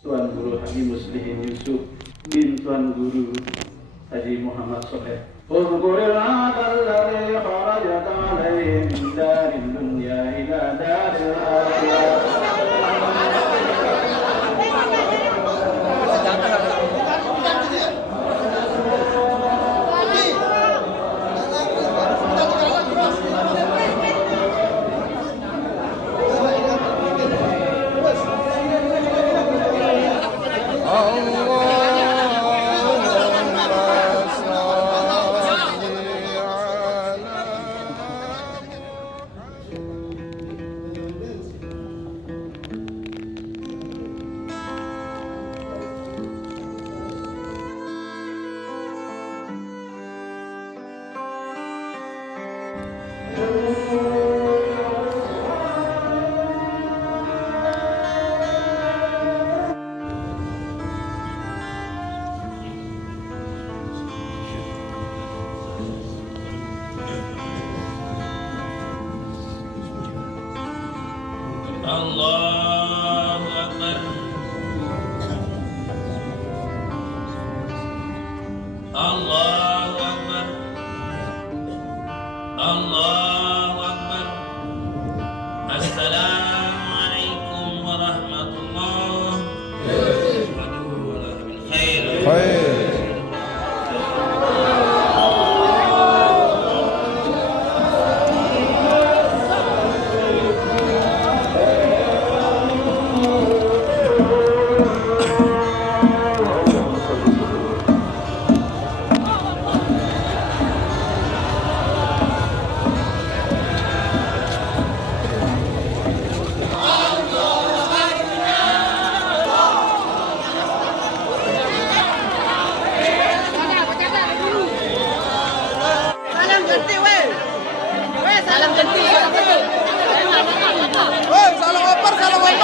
Tuan Guru Haji Muslihin Yusuf bin Tuan Guru Haji Muhammad Soleh. Uzkuril adal ladzi kharajat alaihi min daril dunya ila daril akhirah. Allahu Akbar. Allahu Akbar. Allahu Akbar. Assalamualaikum warahmatullahi wabarakatuh. Salam ganti. Woi, salam opar. Halo, Pak.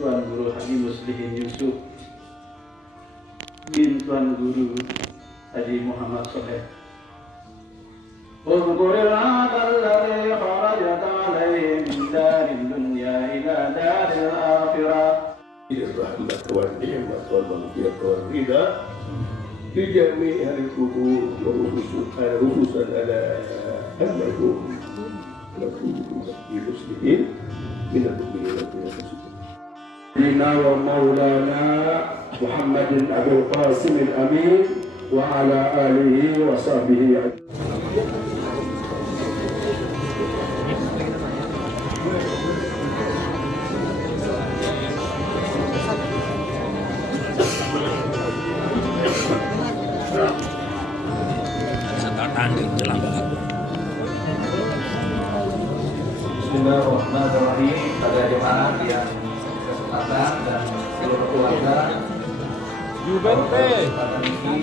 Tuan Guru Haji Muslihin Yusuf bin Tuan Guru Haji Muhammad Soleh. Uzkuril adal ladzi kharajat alaihi min daril dunya ila daril akhirah. Rahmat wal ni'mat wal maghfirah wal ridha fi jami' ahli al-qubur wa khususan ala al-marhum muslimin min al-mu'minin wal muslimin. Lina wa maulana Muhammadin Abul Qasim al-Amin wa ala alihi wa sahbihi ajma'in. Bismillahirrahmanirrahim. Pada jemaah yang kesempatan dan seluruh keluarga, pada ini